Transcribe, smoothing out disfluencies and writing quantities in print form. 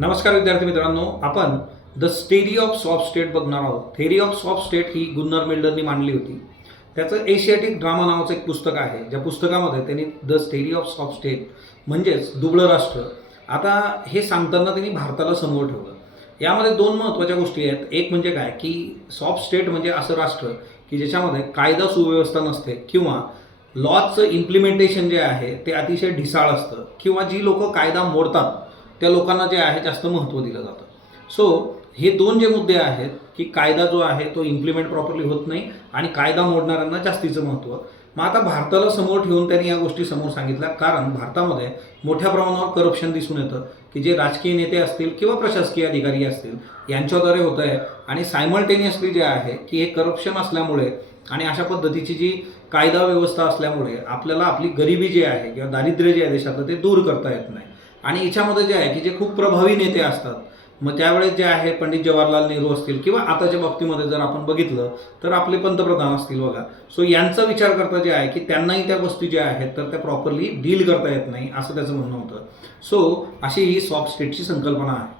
नमस्कार विद्यार्थी मित्रांनो, आपण द स्टेरी ऑफ सॉफ्ट स्टेट बघणार आहोत. थेरी ऑफ सॉफ्ट स्टेट ही गुन्नर मिल्डरनी मांडली होती. त्याचं एशियाटिक ड्रामा नावाचं एक पुस्तक आहे, ज्या पुस्तकामध्ये त्यांनी द स्टेरी ऑफ सॉफ्ट स्टेट म्हणजेच दुबळं राष्ट्र आता हे सांगताना त्यांनी भारताला समोर ठेवलं. यामध्ये दोन महत्त्वाच्या गोष्टी आहेत. एक म्हणजे काय की सॉफ्ट स्टेट म्हणजे असं राष्ट्र की ज्याच्यामध्ये कायदा सुव्यवस्था नसते किंवा लॉचं इम्प्लिमेंटेशन जे आहे ते अतिशय ढिसाळ असतं किंवा जी लोक कायदा मोडतात त्या लोकांना जे आहे जास्त महत्त्व दिलं जातं. सो हे दोन जे मुद्दे आहेत की कायदा जो आहे तो इम्प्लिमेंट प्रॉपरली होत नाही आणि कायदा मोडणाऱ्यांना जास्तीचं महत्त्व. मग आता भारताला समोर ठेवून त्यांनी या गोष्टी समोर सांगितल्या, कारण भारतामध्ये मोठ्या प्रमाणावर करप्शन दिसून येतं की जे राजकीय नेते असतील किंवा प्रशासकीय अधिकारी असतील यांच्याद्वारे होतं आहे आणि सायमल्टेनियसली जे आहे की हे करप्शन असल्यामुळे आणि अशा पद्धतीची जी कायदा व्यवस्था असल्यामुळे आपल्याला आपली गरिबी जी आहे किंवा दारिद्र्य जे आहे देशातलं ते दूर करता येत नाही. आणि याच्यामध्ये जे आहे की जे खूप प्रभावी नेते असतात, मग त्यावेळेस जे आहे पंडित जवाहरलाल नेहरू असतील किंवा आताच्या बाबतीमध्ये जर आपण बघितलं तर आपले पंतप्रधान असतील बघा. सो यांचा विचार करता जे आहे की त्यांनाही त्या गोष्टी ज्या आहेत तर त्या प्रॉपरली डील करता येत नाही असं त्याचं म्हणणं होतं. सो अशी ही सॉफ्ट स्टेटची संकल्पना आहे.